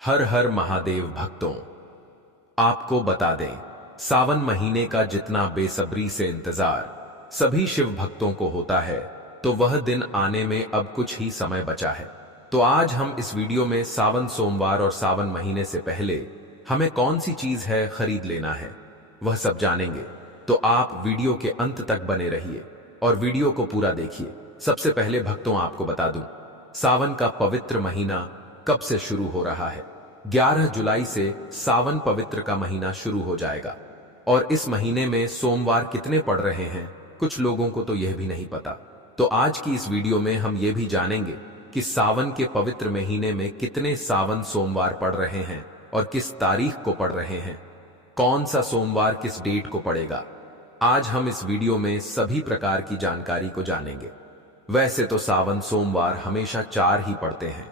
हर हर महादेव भक्तों, आपको बता दें, सावन महीने का जितना बेसब्री से इंतजार सभी शिव भक्तों को होता है, तो वह दिन आने में अब कुछ ही समय बचा है। तो आज हम इस वीडियो में सावन सोमवार और सावन महीने से पहले हमें कौन सी चीज है खरीद लेना है, वह सब जानेंगे। तो आप वीडियो के अंत तक बने रहिए और वीडियो को पूरा देखिए। सबसे पहले भक्तों आपको बता दूं, सावन का पवित्र महीना कब से शुरू हो रहा है। 11 जुलाई से सावन पवित्र का महीना शुरू हो जाएगा और इस महीने में सोमवार कितने पड़ रहे हैं, कुछ लोगों को तो यह भी नहीं पता। तो आज की इस वीडियो में हम ये भी जानेंगे कि सावन के पवित्र महीने में कितने सावन सोमवार पड़ रहे हैं और किस तारीख को पड़ रहे हैं, कौन सा सोमवार किस डेट को पड़ेगा। आज हम इस वीडियो में सभी प्रकार की जानकारी को जानेंगे। वैसे तो सावन सोमवार हमेशा 4 ही पड़ते हैं,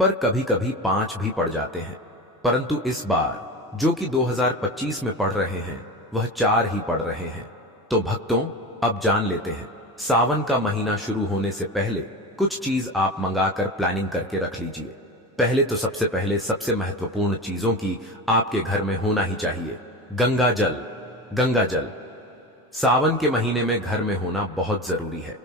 पर कभी कभी 5 भी पड़ जाते हैं, परंतु इस बार जो कि 2025 में पड़ रहे हैं वह 4 ही पड़ रहे हैं। तो भक्तों, अब जान लेते हैं, सावन का महीना शुरू होने से पहले कुछ चीज आप मंगाकर प्लानिंग करके रख लीजिए। पहले तो सबसे पहले सबसे महत्वपूर्ण चीजों की आपके घर में होना ही चाहिए गंगा जल। गंगा जल सावन के महीने में घर में होना बहुत जरूरी है,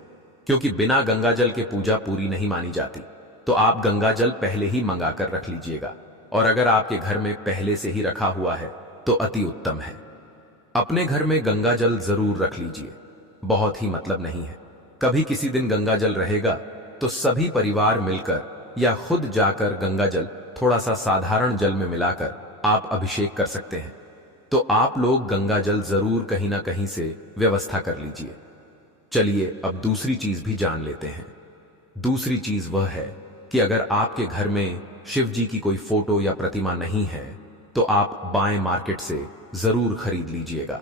क्योंकि बिना गंगा जल के पूजा पूरी नहीं मानी जाती। तो आप गंगा जल पहले ही मंगाकर रख लीजिएगा, और अगर आपके घर में पहले से ही रखा हुआ है तो अति उत्तम है। अपने घर में गंगा जल जरूर रख लीजिए, बहुत ही मतलब नहीं है। कभी किसी दिन गंगा जल रहेगा तो सभी परिवार मिलकर या खुद जाकर गंगा जल थोड़ा सा साधारण जल में मिलाकर आप अभिषेक कर सकते हैं। तो आप लोग गंगा जल जरूर कहीं ना कहीं से व्यवस्था कर लीजिए। चलिए अब दूसरी चीज भी जान लेते हैं। दूसरी चीज वह है कि अगर आपके घर में शिव जी की कोई फोटो या प्रतिमा नहीं है तो आप बाएं मार्केट से जरूर खरीद लीजिएगा,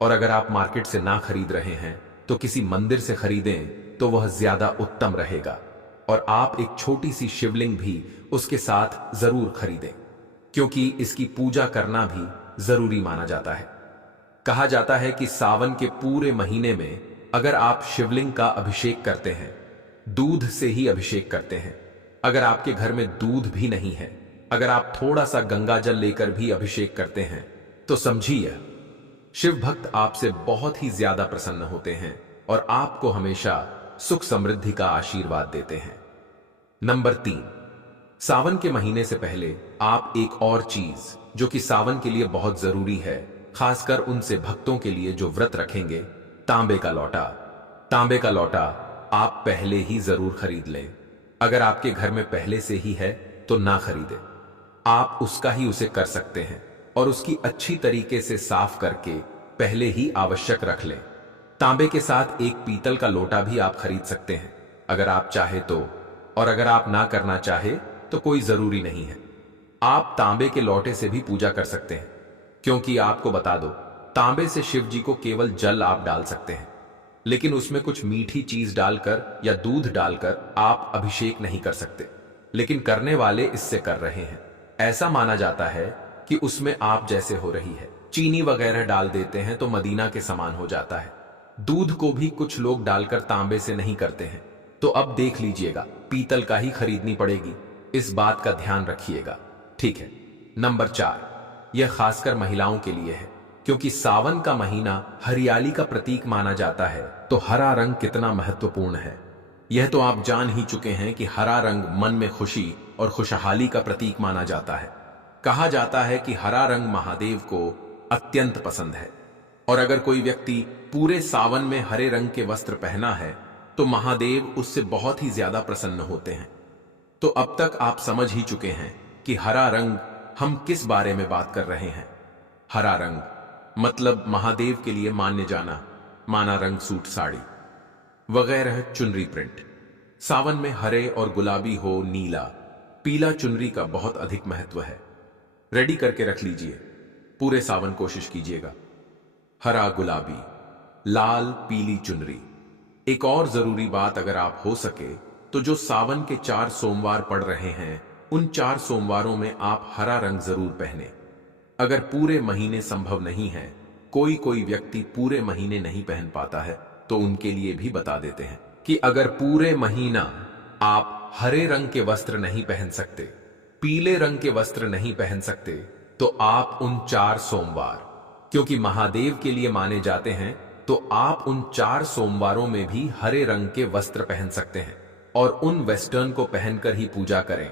और अगर आप मार्केट से ना खरीद रहे हैं तो किसी मंदिर से खरीदें तो वह ज्यादा उत्तम रहेगा। और आप एक छोटी सी शिवलिंग भी उसके साथ जरूर खरीदें, क्योंकि इसकी पूजा करना भी जरूरी माना जाता है। कहा जाता है कि सावन के पूरे महीने में अगर आप शिवलिंग का अभिषेक करते हैं, दूध से ही अभिषेक करते हैं, अगर आपके घर में दूध भी नहीं है, अगर आप थोड़ा सा गंगा जल लेकर भी अभिषेक करते हैं, तो समझिए शिव भक्त आपसे बहुत ही ज्यादा प्रसन्न होते हैं और आपको हमेशा सुख समृद्धि का आशीर्वाद देते हैं। नंबर 3, सावन के महीने से पहले आप एक और चीज जो कि सावन के लिए बहुत जरूरी है, खासकर उनसे भक्तों के लिए जो व्रत रखेंगे, तांबे का लौटा। तांबे का लौटा आप पहले ही जरूर खरीद लें। अगर आपके घर में पहले से ही है तो ना खरीदें, आप उसका ही उसे कर सकते हैं और उसकी अच्छी तरीके से साफ करके पहले ही आवश्यक रख लें। तांबे के साथ एक पीतल का लोटा भी आप खरीद सकते हैं अगर आप चाहे तो, और अगर आप ना करना चाहे तो कोई जरूरी नहीं है। आप तांबे के लोटे से भी पूजा कर सकते हैं, क्योंकि आपको बता दो, तांबे से शिव जी को केवल जल आप डाल सकते हैं, लेकिन उसमें कुछ मीठी चीज डालकर या दूध डालकर आप अभिषेक नहीं कर सकते। लेकिन करने वाले इससे कर रहे हैं। ऐसा माना जाता है कि उसमें आप जैसे हो रही है, चीनी वगैरह डाल देते हैं तो मदीना के समान हो जाता है। दूध को भी कुछ लोग डालकर तांबे से नहीं करते हैं। तो अब देख लीजिएगा, पीतल का ही खरीदनी पड़ेगी, इस बात का ध्यान रखिएगा, ठीक है। नंबर 4, यह खासकर महिलाओं के लिए है, क्योंकि सावन का महीना हरियाली का प्रतीक माना जाता है। तो हरा रंग कितना महत्वपूर्ण है, यह तो आप जान ही चुके हैं कि हरा रंग मन में खुशी और खुशहाली का प्रतीक माना जाता है। कहा जाता है कि हरा रंग महादेव को अत्यंत पसंद है, और अगर कोई व्यक्ति पूरे सावन में हरे रंग के वस्त्र पहना है तो महादेव उससे बहुत ही ज्यादा प्रसन्न होते हैं। तो अब तक आप समझ ही चुके हैं कि हरा रंग हम किस बारे में बात कर रहे हैं। हरा रंग मतलब महादेव के लिए माना रंग सूट साड़ी वगैरह चुनरी प्रिंट। सावन में हरे और गुलाबी हो, नीला पीला चुनरी का बहुत अधिक महत्व है। रेडी करके रख लीजिए, पूरे सावन कोशिश कीजिएगा। हरा, गुलाबी, लाल, पीली चुनरी। एक और जरूरी बात, अगर आप हो सके तो जो सावन के 4 सोमवार पड़ रहे हैं, उन 4 सोमवारों में आप हरा रंग जरूर पहने। अगर पूरे महीने संभव नहीं है, कोई व्यक्ति पूरे महीने नहीं पहन पाता है, तो उनके लिए भी बता देते हैं कि अगर पूरे महीना आप हरे रंग के वस्त्र नहीं पहन सकते पीले रंग के वस्त्र नहीं पहन सकते तो आप उन 4 सोमवार, क्योंकि महादेव के लिए माने जाते हैं, तो आप उन 4 सोमवारों में भी हरे रंग के वस्त्र पहन सकते हैं और उन वेस्टर्न को पहनकर ही पूजा करें।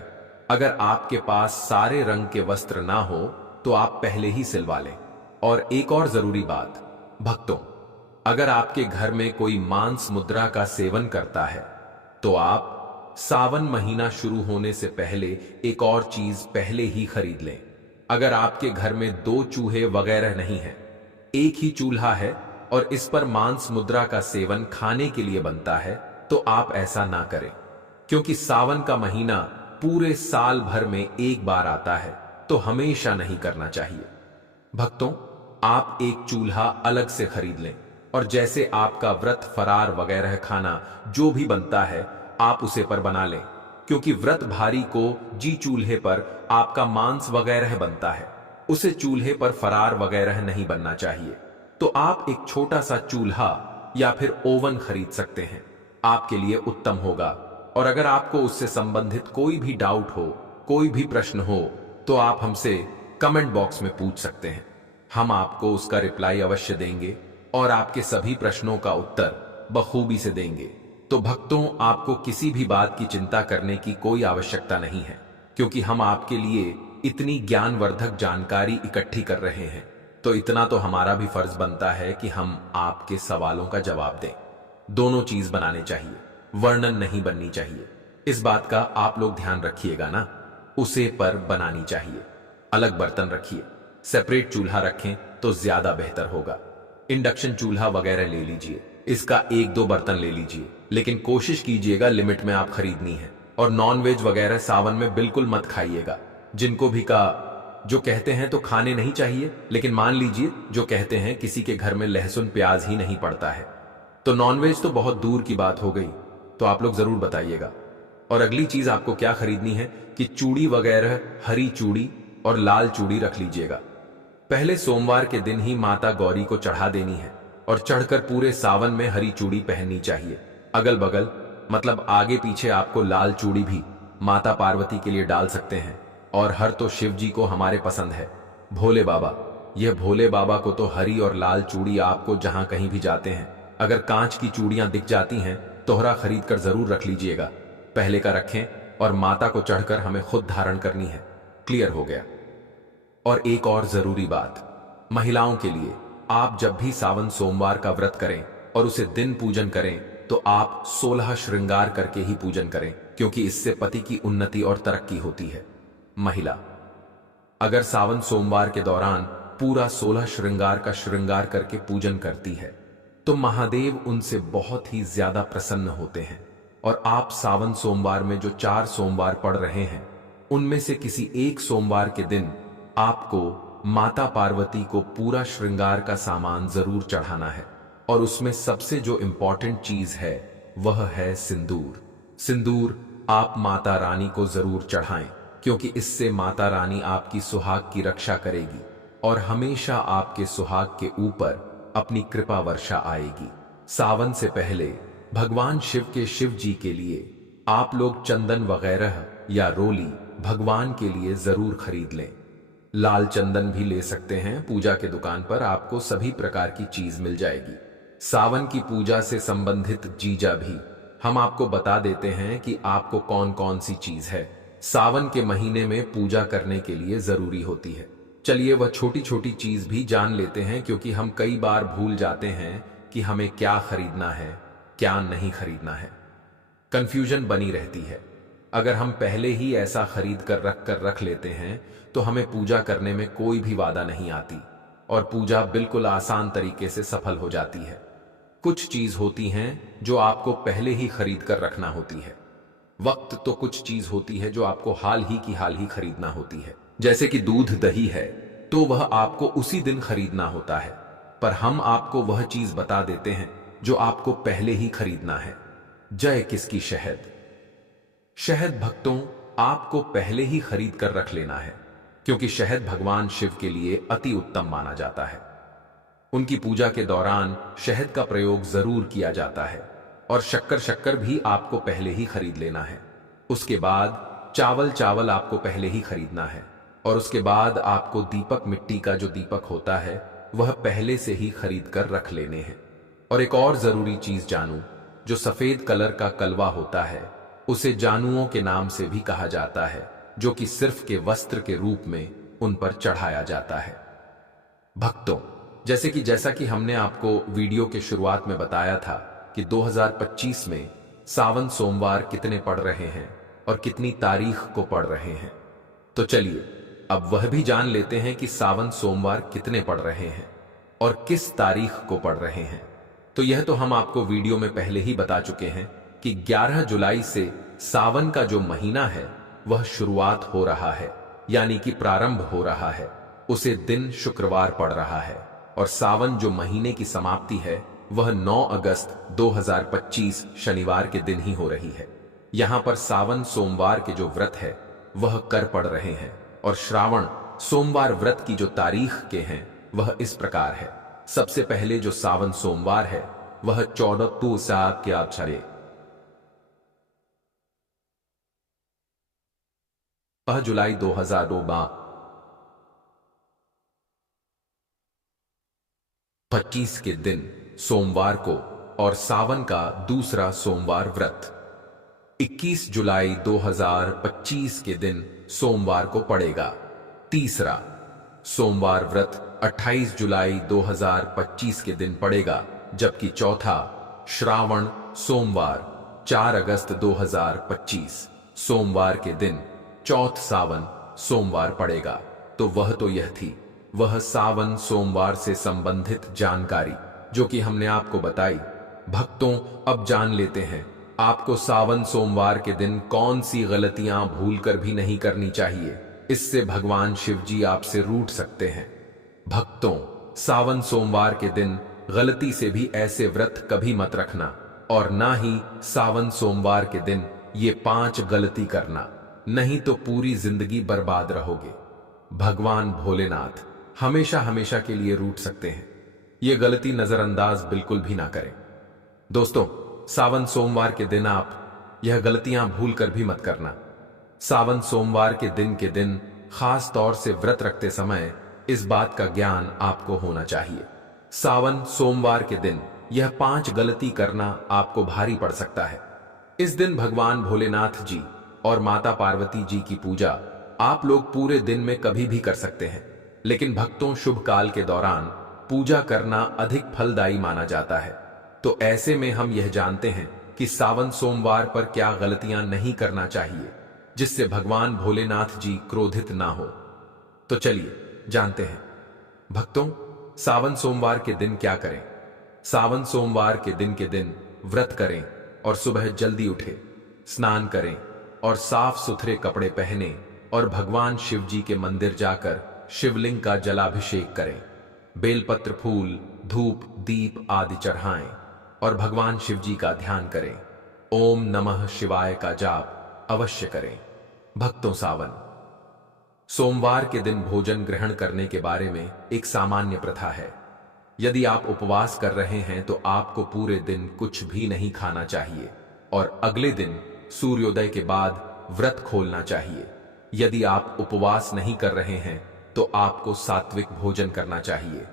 अगर आपके पास सारे रंग के वस्त्र ना हो तो आप पहले ही सिलवा लें। और एक और जरूरी बात, भक्तों, अगर आपके घर में कोई मांस मुद्रा का सेवन करता है तो आप सावन महीना शुरू होने से पहले एक और चीज पहले ही खरीद लें। अगर आपके घर में 2 चूहे वगैरह नहीं है, एक ही चूल्हा है और इस पर मांस मुद्रा का सेवन खाने के लिए बनता है, तो आप ऐसा ना करें, क्योंकि सावन का महीना पूरे साल भर में एक बार आता है, तो हमेशा नहीं करना चाहिए। भक्तों, आप एक चूल्हा अलग से खरीद लें और जैसे आपका व्रत फरार वगैरह खाना जो भी बनता है आप उसे पर बना लें, क्योंकि व्रत भारी को जी चूल्हे पर आपका मांस वगैरह बनता है, उसे चूल्हे पर फरार वगैरह नहीं बनना चाहिए। तो आप एक छोटा सा चूल्हा या फिर ओवन खरीद सकते हैं, आपके लिए उत्तम होगा। और अगर आपको उससे संबंधित कोई भी डाउट हो, कोई भी प्रश्न हो, तो आप हमसे कमेंट बॉक्स में पूछ सकते हैं। हम आपको उसका रिप्लाई अवश्य देंगे और आपके सभी प्रश्नों का उत्तर बखूबी से देंगे। तो भक्तों, आपको किसी भी बात की चिंता करने की कोई आवश्यकता नहीं है, क्योंकि हम आपके लिए इतनी ज्ञानवर्धक जानकारी इकट्ठी कर रहे हैं, तो इतना तो हमारा भी फर्ज बनता है कि हम आपके सवालों का जवाब दें। दोनों चीज बनाने चाहिए, वर्णन नहीं बननी चाहिए। इस बात का आप लोग ध्यान रखिएगा ना। उसे पर बनानी चाहिए। अलग बर्तन रखिए, सेपरेट चूल्हा रखें तो ज्यादा बेहतर होगा। इंडक्शन चूल्हा वगैरह ले लीजिए, इसका 1-2 बर्तन ले लीजिए, लेकिन कोशिश कीजिएगा लिमिट में आप खरीदनी है। और नॉनवेज वगैरह सावन में बिल्कुल मत खाइएगा। जिनको भी जो कहते हैं तो खाने नहीं चाहिए, लेकिन मान लीजिए जो कहते हैं किसी के घर में लहसुन प्याज ही नहीं पड़ता है, तो नॉनवेज तो बहुत दूर की बात हो गई। तो आप लोग जरूर बताइएगा। और अगली चीज आपको क्या खरीदनी है कि चूड़ी वगैरह, हरी चूड़ी और लाल चूड़ी रख लीजिएगा। पहले सोमवार के दिन ही माता गौरी को चढ़ा देनी है और चढ़कर पूरे सावन में हरी चूड़ी पहननी चाहिए। अगल बगल मतलब आगे पीछे आपको लाल चूड़ी भी माता पार्वती के लिए डाल सकते हैं। और हर तो शिव जी को हमारे पसंद है, भोले बाबा, यह भोले बाबा को तो हरी और लाल चूड़ी आपको जहां कहीं भी जाते हैं, अगर कांच की चूड़ियां दिख जाती हैं तोहरा खरीद कर जरूर रख लीजिएगा। पहले का रखें और माता को चढ़कर हमें खुद धारण करनी है। क्लियर हो गया। और एक और जरूरी बात, महिलाओं के लिए, आप जब भी सावन सोमवार का व्रत करें और उसे दिन पूजन करें तो आप 16 श्रृंगार करके ही पूजन करें, क्योंकि इससे पति की उन्नति और तरक्की होती है। महिला अगर सावन सोमवार के दौरान पूरा 16 श्रृंगार का श्रृंगार करके पूजन करती है तो महादेव उनसे बहुत ही ज्यादा प्रसन्न होते हैं। और आप सावन सोमवार में जो 4 सोमवार पड़ रहे हैं, उनमें से किसी एक सोमवार के दिन आपको माता पार्वती को पूरा श्रृंगार का सामान जरूर चढ़ाना है। और उसमें सबसे जो इंपॉर्टेंट चीज है वह है सिंदूर। सिंदूर आप माता रानी को जरूर चढ़ाएं, क्योंकि इससे माता रानी आपकी सुहाग की रक्षा करेगी और हमेशा आपके सुहाग के ऊपर अपनी कृपा वर्षा आएगी। सावन से पहले भगवान शिव के शिव जी के लिए आप लोग चंदन वगैरह या रोली भगवान के लिए जरूर खरीद लें। लाल चंदन भी ले सकते हैं, पूजा के दुकान पर आपको सभी प्रकार की चीज मिल जाएगी। सावन की पूजा से संबंधित जीजा भी हम आपको बता देते हैं कि आपको कौन कौन सी चीज है सावन के महीने में पूजा करने के लिए जरूरी होती है। चलिए वह छोटी छोटी चीज भी जान लेते हैं, क्योंकि हम कई बार भूल जाते हैं कि हमें क्या खरीदना है, क्या नहीं खरीदना है। कंफ्यूजन बनी रहती है। अगर हम पहले ही ऐसा खरीद कर रख लेते हैं तो हमें पूजा करने में कोई भी बाधा नहीं आती और पूजा बिल्कुल आसान तरीके से सफल हो जाती है। कुछ चीज होती हैं जो आपको पहले ही खरीद कर रखना होती है। वक्त तो कुछ चीज होती है जो आपको हाल ही खरीदना होती है। जैसे कि दूध दही है तो वह आपको उसी दिन खरीदना होता है, पर हम आपको वह चीज बता देते हैं जो आपको पहले ही खरीदना है। जय किसकी शहद। शहद भक्तों आपको पहले ही खरीद कर रख लेना है, क्योंकि शहद भगवान शिव के लिए अति उत्तम माना जाता है। उनकी पूजा के दौरान शहद का प्रयोग जरूर किया जाता है। और शक्कर भी आपको पहले ही खरीद लेना है। उसके बाद चावल चावल आपको पहले ही खरीदना है, और उसके बाद आपको दीपक, मिट्टी का जो दीपक होता है वह पहले से ही खरीद कर रख लेने हैं। और एक और जरूरी चीज जानू, जो सफेद कलर का कलवा होता है उसे जानुओं के नाम से भी कहा जाता है, जो कि सिर्फ के वस्त्र के रूप में उन पर चढ़ाया जाता है। भक्तों, जैसा कि हमने आपको वीडियो के शुरुआत में बताया था कि 2025 में सावन सोमवार कितने पड़ रहे हैं और कितनी तारीख को पड़ रहे हैं, तो चलिए अब वह भी जान लेते हैं कि सावन सोमवार कितने पड़ रहे हैं और किस तारीख को पड़ रहे हैं। तो यह तो हम आपको वीडियो में पहले ही बता चुके हैं कि 11 जुलाई से सावन का जो महीना है वह शुरुआत हो रहा है, यानी कि प्रारंभ हो रहा है। उसे दिन शुक्रवार पड़ रहा है और सावन जो महीने की समाप्ति है वह 9 अगस्त 2025 शनिवार के दिन ही हो रही है। यहां पर सावन सोमवार के जो व्रत है वह कर पड़ रहे हैं, और श्रावण सोमवार व्रत की जो तारीख के हैं वह इस प्रकार है। सबसे पहले जो सावन सोमवार है वह 14 के आचार्य 1 जुलाई 2025 के दिन सोमवार को, और सावन का दूसरा सोमवार व्रत 21 जुलाई 2025 के दिन सोमवार को पड़ेगा। तीसरा सोमवार व्रत 28 जुलाई 2025 के दिन पड़ेगा, जबकि चौथा श्रावण सोमवार 4 अगस्त 2025 सोमवार के दिन चौथ सावन सोमवार पड़ेगा। तो यह थी वह सावन सोमवार से संबंधित जानकारी जो कि हमने आपको बताई। भक्तों, अब जान लेते हैं आपको सावन सोमवार के दिन कौन सी गलतियां भूलकर भी नहीं करनी चाहिए, इससे भगवान शिव जी आपसे रूठ सकते हैं। भक्तों, सावन सोमवार के दिन गलती से भी ऐसे व्रत कभी मत रखना, और ना ही सावन सोमवार के दिन ये 5 गलती करना, नहीं तो पूरी जिंदगी बर्बाद रहोगे। भगवान भोलेनाथ हमेशा हमेशा के लिए रूठ सकते हैं। ये गलती नजरअंदाज बिल्कुल भी ना करें। दोस्तों, सावन सोमवार के दिन आप यह गलतियां भूल कर भी मत करना। सावन सोमवार के दिन खास तौर से व्रत रखते समय इस बात का ज्ञान आपको होना चाहिए। सावन सोमवार के दिन यह 5 गलती करना आपको भारी पड़ सकता है। इस दिन भगवान भोलेनाथ जी और माता पार्वती जी की पूजा आप लोग पूरे दिन में कभी भी कर सकते हैं, लेकिन भक्तों, शुभ काल के दौरान पूजा करना अधिक फलदायी माना जाता है। तो ऐसे में हम यह जानते हैं कि सावन सोमवार पर क्या गलतियां नहीं करना चाहिए जिससे भगवान भोलेनाथ जी क्रोधित ना हो। तो चलिए जानते हैं। भक्तों, सावन सोमवार के दिन क्या करें। सावन सोमवार के दिन व्रत करें और सुबह जल्दी उठे, स्नान करें और साफ सुथरे कपड़े पहने और भगवान शिव जी के मंदिर जाकर शिवलिंग का जलाभिषेक करें। बेलपत्र, फूल, धूप, दीप आदि चढ़ाएं और भगवान शिव जी का ध्यान करें। ओम नमः शिवाय का जाप अवश्य करें। भक्तों, सावन सोमवार के दिन भोजन ग्रहण करने के बारे में एक सामान्य प्रथा है। यदि आप उपवास कर रहे हैं तो आपको पूरे दिन कुछ भी नहीं खाना चाहिए और अगले दिन सूर्योदय के बाद व्रत खोलना चाहिए। यदि आप उपवास नहीं कर रहे हैं तो आपको सात्विक भोजन करना चाहिए।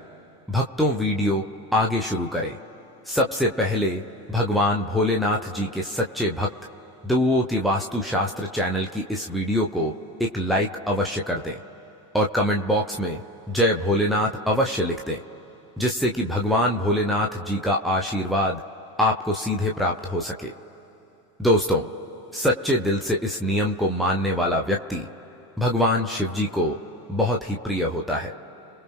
भक्तों, वीडियो आगे शुरू करें। सबसे पहले भगवान भोलेनाथ जी के सच्चे भक्त दुओति वास्तु शास्त्र चैनल की इस वीडियो को एक लाइक अवश्य कर दें और कमेंट बॉक्स में जय भोलेनाथ अवश्य लिख दें, जिससे कि भगवान भोलेनाथ जी का आशीर्वाद आपको सीधे प्राप्त हो सके। दोस्तों, सच्चे दिल से इस नियम को मानने वाला व्यक्ति भगवान शिव जी को बहुत ही प्रिय होता है।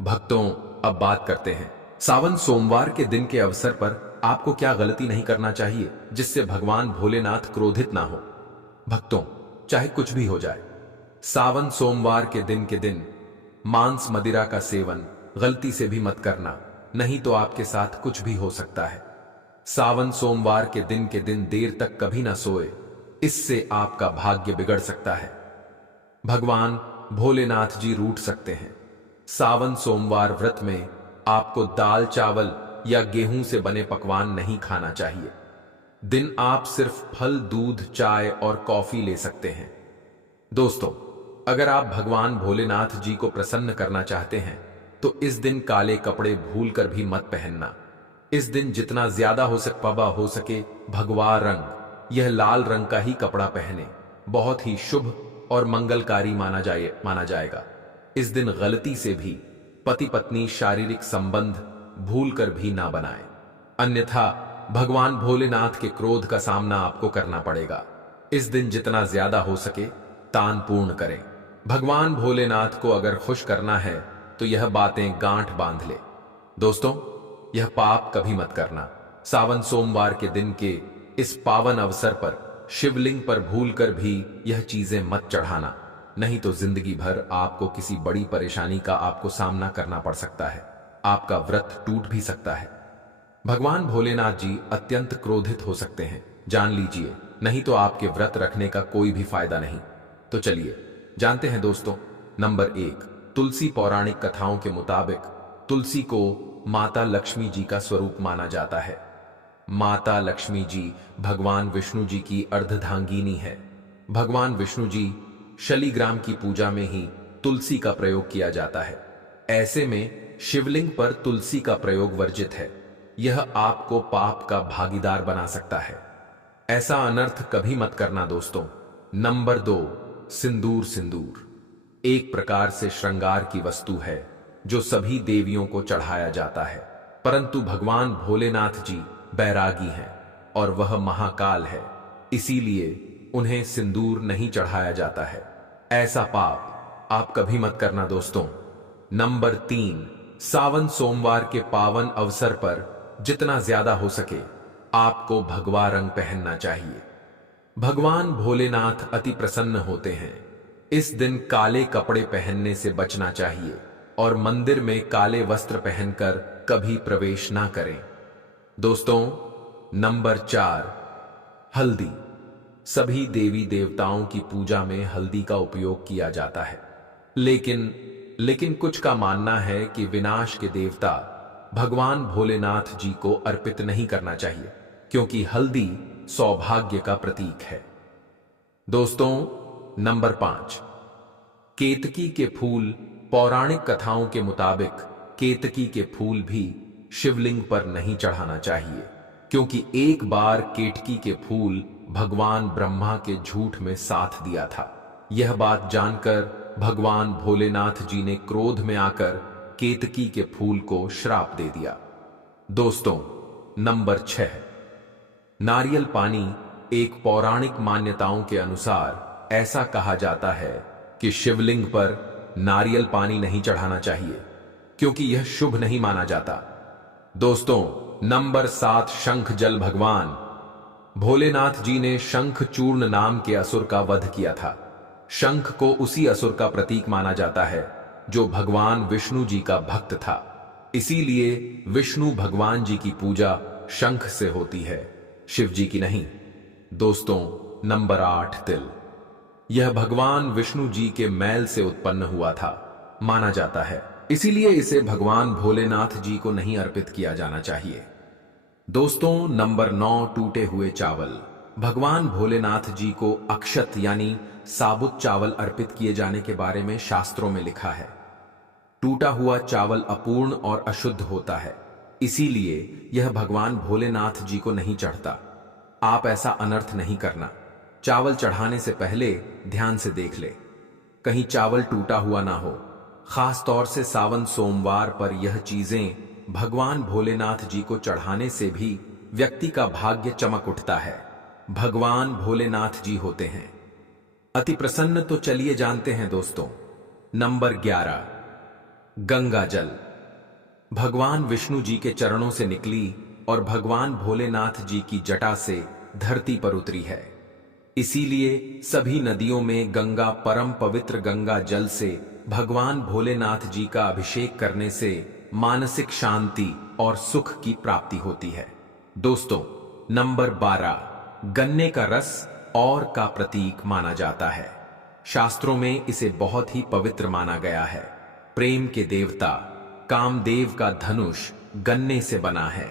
भक्तों, अब बात करते हैं सावन सोमवार के दिन के अवसर पर आपको क्या गलती नहीं करना चाहिए जिससे भगवान भोलेनाथ क्रोधित ना हो। भक्तों, चाहे कुछ भी हो जाए, सावन सोमवार के दिन मांस मदिरा का सेवन गलती से भी मत करना, नहीं तो आपके साथ कुछ भी हो सकता है। सावन सोमवार के दिन देर तक कभी ना सोए, इससे आपका भाग्य बिगड़ सकता है। भगवान भोलेनाथ जी रूठ सकते हैं। सावन सोमवार व्रत में आपको दाल, चावल या गेहूं से बने पकवान नहीं खाना चाहिए। दिन आप सिर्फ फल, दूध, चाय और कॉफी ले सकते हैं। दोस्तों, अगर आप भगवान भोलेनाथ जी को प्रसन्न करना चाहते हैं तो इस दिन काले कपड़े भूलकर भी मत पहनना। इस दिन जितना ज्यादा हो सके भगवा रंग, यह लाल रंग का ही कपड़ा पहने, बहुत ही शुभ और मंगलकारी माना जाएगा। इस दिन गलती से भी पति पत्नी शारीरिक संबंध भूलकर भी ना बनाए, अन्यथा भगवान भोलेनाथ के क्रोध का सामना आपको करना पड़ेगा। इस दिन जितना ज्यादा हो सके दान पूर्ण करें। भगवान भोलेनाथ को अगर खुश करना है तो यह बातें गांठ बांध ले। दोस्तों, यह पाप कभी मत करना। सावन सोमवार के दिन के इस पावन अवसर पर शिवलिंग पर भूलकर भी यह चीजें मत चढ़ाना, नहीं तो जिंदगी भर आपको किसी बड़ी परेशानी का आपको सामना करना पड़ सकता है। आपका व्रत टूट भी सकता है। भगवान भोलेनाथ जी अत्यंत क्रोधित हो सकते हैं, जान लीजिए, नहीं तो आपके व्रत रखने का कोई भी फायदा नहीं। तो चलिए जानते हैं दोस्तों। नंबर 1, तुलसी। पौराणिक कथाओं के मुताबिक तुलसी को माता लक्ष्मी जी का स्वरूप माना जाता है। माता लक्ष्मी जी भगवान विष्णु जी की अर्धधांगिनी है। भगवान विष्णु जी शालिग्राम की पूजा में ही तुलसी का प्रयोग किया जाता है। ऐसे में शिवलिंग पर तुलसी का प्रयोग वर्जित है। यह आपको पाप का भागीदार बना सकता है। ऐसा अनर्थ कभी मत करना दोस्तों। नंबर 2, सिंदूर। सिंदूर एक प्रकार से श्रृंगार की वस्तु है जो सभी देवियों को चढ़ाया जाता है, परंतु भगवान भोलेनाथ जी बैरागी हैं और वह महाकाल है, इसीलिए उन्हें सिंदूर नहीं चढ़ाया जाता है। ऐसा पाप आप कभी मत करना दोस्तों। नंबर 3, सावन सोमवार के पावन अवसर पर जितना ज्यादा हो सके आपको भगवा रंग पहनना चाहिए। भगवान भोलेनाथ अति प्रसन्न होते हैं। इस दिन काले कपड़े पहनने से बचना चाहिए और मंदिर में काले वस्त्र पहनकर कभी प्रवेश ना करें। दोस्तों, नंबर 4, हल्दी। सभी देवी देवताओं की पूजा में हल्दी का उपयोग किया जाता है, लेकिन कुछ का मानना है कि विनाश के देवता भगवान भोलेनाथ जी को अर्पित नहीं करना चाहिए, क्योंकि हल्दी सौभाग्य का प्रतीक है। दोस्तों, नंबर 5, केतकी के फूल। पौराणिक कथाओं के मुताबिक केतकी के फूल भी शिवलिंग पर नहीं चढ़ाना चाहिए, क्योंकि एक बार केतकी के फूल भगवान ब्रह्मा के झूठ में साथ दिया था। यह बात जानकर भगवान भोलेनाथ जी ने क्रोध में आकर केतकी के फूल को श्राप दे दिया। दोस्तों, नंबर 6, नारियल पानी। एक पौराणिक मान्यताओं के अनुसार ऐसा कहा जाता है कि शिवलिंग पर नारियल पानी नहीं चढ़ाना चाहिए, क्योंकि यह शुभ नहीं माना जाता। दोस्तों, नंबर 7, शंख जल। भगवान भोलेनाथ जी ने शंख चूर्ण नाम के असुर का वध किया था। शंख को उसी असुर का प्रतीक माना जाता है जो भगवान विष्णु जी का भक्त था, इसीलिए विष्णु भगवान जी की पूजा शंख से होती है, शिव जी की नहीं। दोस्तों, नंबर 8, तिल। यह भगवान विष्णु जी के मैल से उत्पन्न हुआ था माना जाता है, इसीलिए इसे भगवान भोलेनाथ जी को नहीं अर्पित किया जाना चाहिए। दोस्तों, नंबर 9, टूटे हुए चावल। भगवान भोलेनाथ जी को अक्षत यानी साबुत चावल अर्पित किए जाने के बारे में शास्त्रों में लिखा है। टूटा हुआ चावल अपूर्ण और अशुद्ध होता है, इसीलिए यह भगवान भोलेनाथ जी को नहीं चढ़ता। आप ऐसा अनर्थ नहीं करना। चावल चढ़ाने से पहले ध्यान से देख ले, कहीं चावल टूटा हुआ ना हो। खास तौर से सावन सोमवार पर यह चीजें भगवान भोलेनाथ जी को चढ़ाने से भी व्यक्ति का भाग्य चमक उठता है। भगवान भोलेनाथ जी होते हैं अति प्रसन्न। तो चलिए जानते हैं दोस्तों। नंबर 11, गंगा जल। भगवान विष्णु जी के चरणों से निकली और भगवान भोलेनाथ जी की जटा से धरती पर उतरी है, इसीलिए सभी नदियों में गंगा परम पवित्र गंगा जल से भगवान भोलेनाथ जी का अभिषेक करने से मानसिक शांति और सुख की प्राप्ति होती है। दोस्तों, नंबर 12, गन्ने का रस और का प्रतीक माना जाता है। शास्त्रों में इसे बहुत ही पवित्र माना गया है। प्रेम के देवता कामदेव का धनुष गन्ने से बना है।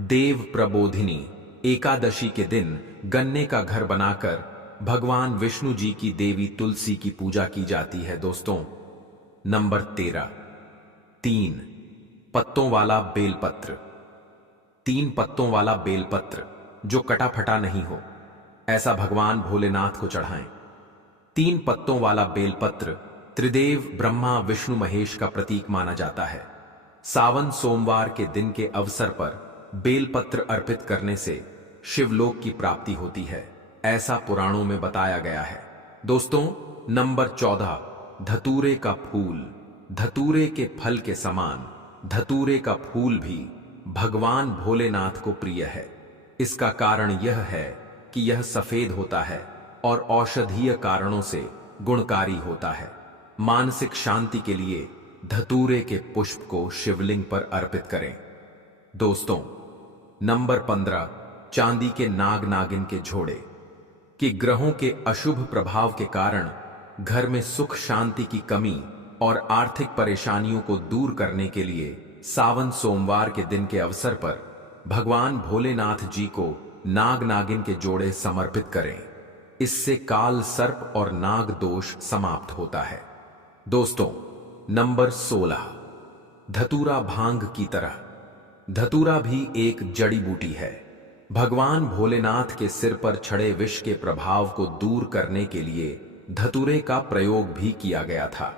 देव प्रबोधिनी एकादशी के दिन गन्ने का घर बनाकर भगवान विष्णु जी की देवी तुलसी की पूजा की जाती है दोस्तों। नंबर 13, 3 पत्तों वाला बेलपत्र। 3 पत्तों वाला बेलपत्र जो कटा फटा नहीं हो, ऐसा भगवान भोलेनाथ को चढ़ाएं। 3 पत्तों वाला बेलपत्र त्रिदेव ब्रह्मा विष्णु महेश का प्रतीक माना जाता है। सावन सोमवार के दिन के अवसर पर बेलपत्र अर्पित करने से शिवलोक की प्राप्ति होती है, ऐसा पुराणों में बताया गया है। दोस्तों, नंबर 14, धतूरे का फूल। धतूरे के फल के समान धतूरे का फूल भी भगवान भोलेनाथ को प्रिय है। इसका कारण यह है कि यह सफेद होता है और औषधीय कारणों से गुणकारी होता है। मानसिक शांति के लिए धतूरे के पुष्प को शिवलिंग पर अर्पित करें। दोस्तों, नंबर 15, चांदी के नाग नागिन के झोड़े। कि ग्रहों के अशुभ प्रभाव के कारण घर में सुख शांति की कमी और आर्थिक परेशानियों को दूर करने के लिए सावन सोमवार के दिन के अवसर पर भगवान भोलेनाथ जी को नाग नागिन के जोड़े समर्पित करें। इससे काल सर्प और नाग दोष समाप्त होता है। दोस्तों, नंबर 16, धतूरा भांग की तरह। धतूरा भी एक जड़ी बूटी है। भगवान भोलेनाथ के सिर पर छड़े विष के प्रभाव को दूर करने के लिए धतूरे का प्रयोग भी किया गया था।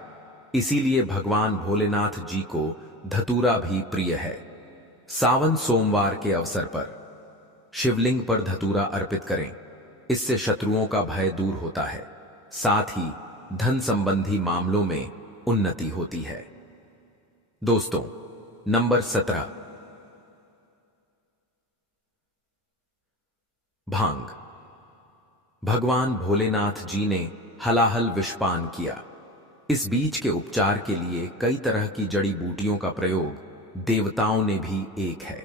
इसीलिए भगवान भोलेनाथ जी को धतूरा भी प्रिय है। सावन सोमवार के अवसर पर शिवलिंग पर धतूरा अर्पित करें। इससे शत्रुओं का भय दूर होता है, साथ ही धन संबंधी मामलों में उन्नति होती है। दोस्तों, नंबर 17, भांग। भगवान भोलेनाथ जी ने हलाहल विषपान किया। इस बीज के उपचार के लिए कई तरह की जड़ी बूटियों का प्रयोग देवताओं ने भी एक है।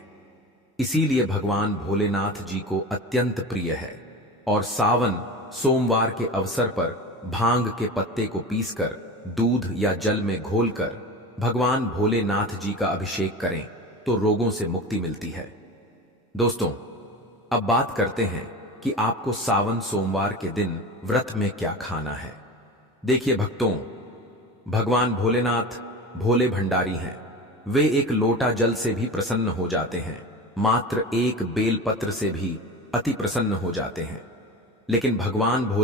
इसीलिए भगवान भोलेनाथ जी को अत्यंत प्रिय है और सावन सोमवार के अवसर पर भांग के पत्ते को पीसकर दूध या जल में घोलकर भगवान भोलेनाथ जी का अभिषेक करें तो रोगों से मुक्ति मिलती है। दोस्तों, अब बात करते हैं कि आपको सावन सोमवार के दिन व्रत में क्या खाना है। देखिए भक्तों, भगवान भोलेनाथ भोले भंडारी हैं। वे एक लोटा जल से भी प्रसन्न हो जाते हैं, मात्र एक बेलपत्र से भी अति प्रसन्न हो जाते हैं। लेकिन भगवान भोले